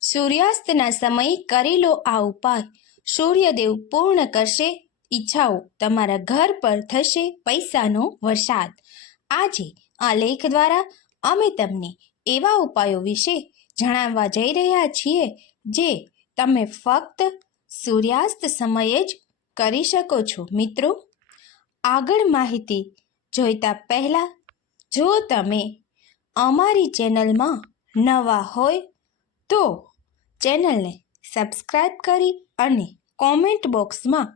સૂર્યાસ્તના સમયે કરેલો આ ઉપાય સૂર્યદેવ પૂર્ણ કરશે ઈચ્છાઓ. તમારા ઘર પર થશે પૈસાનો વરસાદ. આજે આ લેખ દ્વારા અમે તમને એવા ઉપાયો વિશે જણાવવા જઈ રહ્યા છીએ જે તમે ફક્ત સૂર્યાસ્ત સમયે જ કરી શકો છો. મિત્રો, આગળ માહિતી જોઈતા પહેલાં જો તમે અમારી ચેનલમાં નવા હોય તો ચેનલને સબસ્ક્રાઈબ કરી અને કોમેન્ટ બોક્સમાં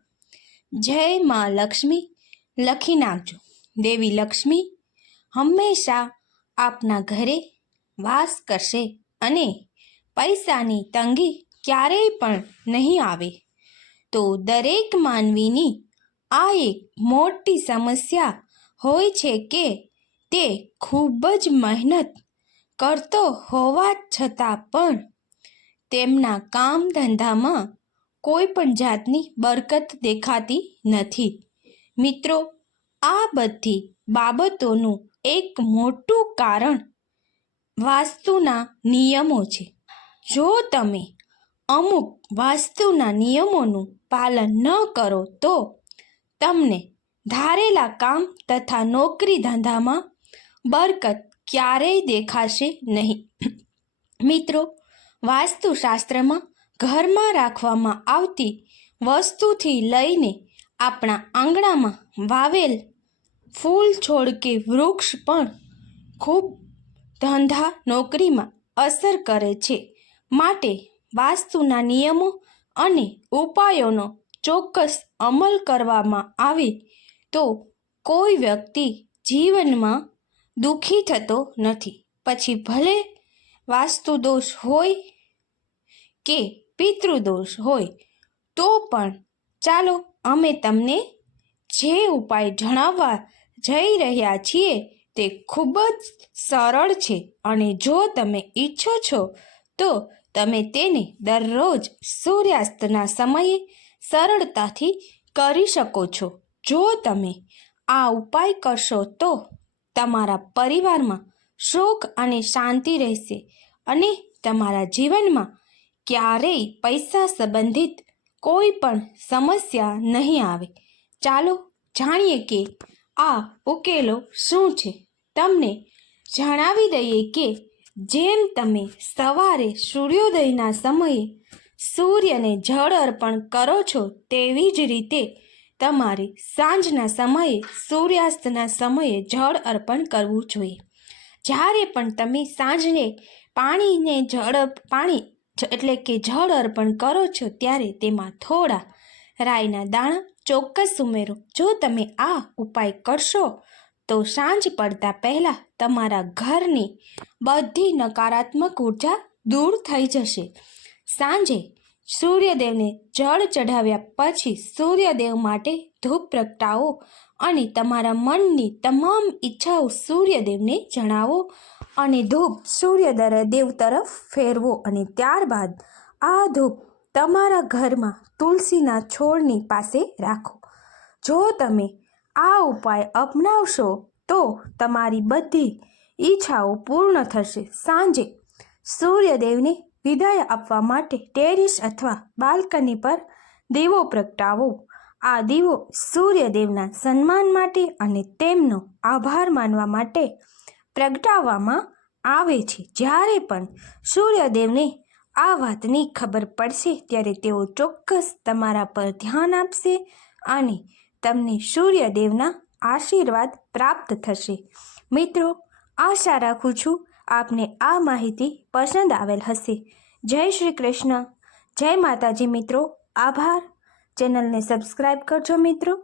જય મા લક્ષ્મી લખી નાખજો. દેવી લક્ષ્મી હંમેશા આપના ઘરે વાસ કરશે અને પૈસાની તંગી ક્યારેય પણ નહીં આવે. તો દરેક માનવીની આ એક મોટી સમસ્યા હોય છે કે તે ખૂબ જ મહેનત કરતો હોવા છતાં પણ તેમના કામ ધંધામાં કોઈ પણ જાતની બરકત દેખાતી નથી. મિત્રો, આ બધી બાબતોનું એક મોટું કારણ વાસ્તુના નિયમો છે. જો તમે અમુક વાસ્તુના નિયમોનું પાલન ન કરો તો તમને ધારેલા કામ તથા નોકરી ધંધામાં બરકત ક્યારેય દેખાશે નહીં. મિત્રો, વાસ્તુશાસ્ત્રમાં ઘરમાં રાખવામાં આવતી વસ્તુથી લઈને આપણા આંગણામાં વાવેલ ફૂલ છોડ કે વૃક્ષ પણ ખૂબ ધંધા નોકરીમાં અસર કરે છે. માટે વાસ્તુના નિયમો અને ઉપાયોનો ચોક્કસ અમલ કરવામાં આવે તો કોઈ વ્યક્તિ જીવનમાં દુઃખી થતો નથી. પછી ભલે વાસ્તુ દોષ હોય કે પિતૃદોષ હોય તો પણ ચાલો અમે તમને જે ઉપાય જણાવવા જઈ રહ્યા છીએ તે ખૂબ જ સરળ છે અને જો તમે ઈચ્છો છો તો તમે તેને દરરોજ સૂર્યાસ્તના સમયે સરળતાથી કરી શકો છો. જો તમે આ ઉપાય કરશો તો તમારા પરિવારમાં સુખ અને શાંતિ રહેશે અને તમારા જીવનમાં ક્યારેય પૈસા સંબંધિત કોઈ પણ સમસ્યા નહીં આવે. ચાલો જાણીએ કે આ ઉકેલો શું છે. તમને જણાવી દઈએ કે જેમ તમે સવારે સૂર્યોદયના સમયે સૂર્યને જળ અર્પણ કરો છો તેવી જ રીતે તમારે સાંજના સમયે સૂર્યાસ્તના સમયે જળ અર્પણ કરવું જોઈએ. જ્યારે પણ તમે સાંજને પાણી એટલે કે જળ અર્પણ કરો છો ત્યારે તેમાં થોડા રાઈના દાણા ચોક્કસ ઉમેરો. જો તમે આ ઉપાય કરશો તો સાંજ પડતા પહેલાં તમારા ઘરની બધી નકારાત્મક ઉર્જા દૂર થઈ જશે. સાંજે સૂર્યદેવને જળ ચઢાવ્યા પછી સૂર્યદેવ માટે ધૂપ પ્રગટાવો અને તમારા મનની તમામ ઈચ્છાઓ સૂર્યદેવને જણાવો અને ધૂપ સૂર્યદેવ તરફ ફેરવો અને ત્યારબાદ આ ધૂપ તમારા ઘરમાં તુલસીના છોડની પાસે રાખો. જો તમે આ ઉપાય અપનાવશો તો તમારી બધી ઈચ્છાઓ પૂર્ણ થશે. સાંજે સૂર્યદેવને વિદાય આપવા માટે ટેરેસ અથવા બાલ્કની પર દીવો પ્રગટાવો. આ દીવો સૂર્યદેવના સન્માન માટે અને તેમનો આભાર માનવા માટે પ્રગટાવવામાં આવે છે. જ્યારે પણ સૂર્યદેવને આ વાતની ખબર પડશે ત્યારે તેઓ ચોક્કસ તમારા પર ધ્યાન આપશે અને તમને સૂર્યદેવના આશીર્વાદ પ્રાપ્ત થશે. મિત્રો, આશા રાખું છું આપને આ માહિતી પસંદ આવેલ હશે. જય શ્રી કૃષ્ણ, જય માતાજી. મિત્રો, આભાર. ચેનલને સબસ્ક્રાઈબ કરજો મિત્રો.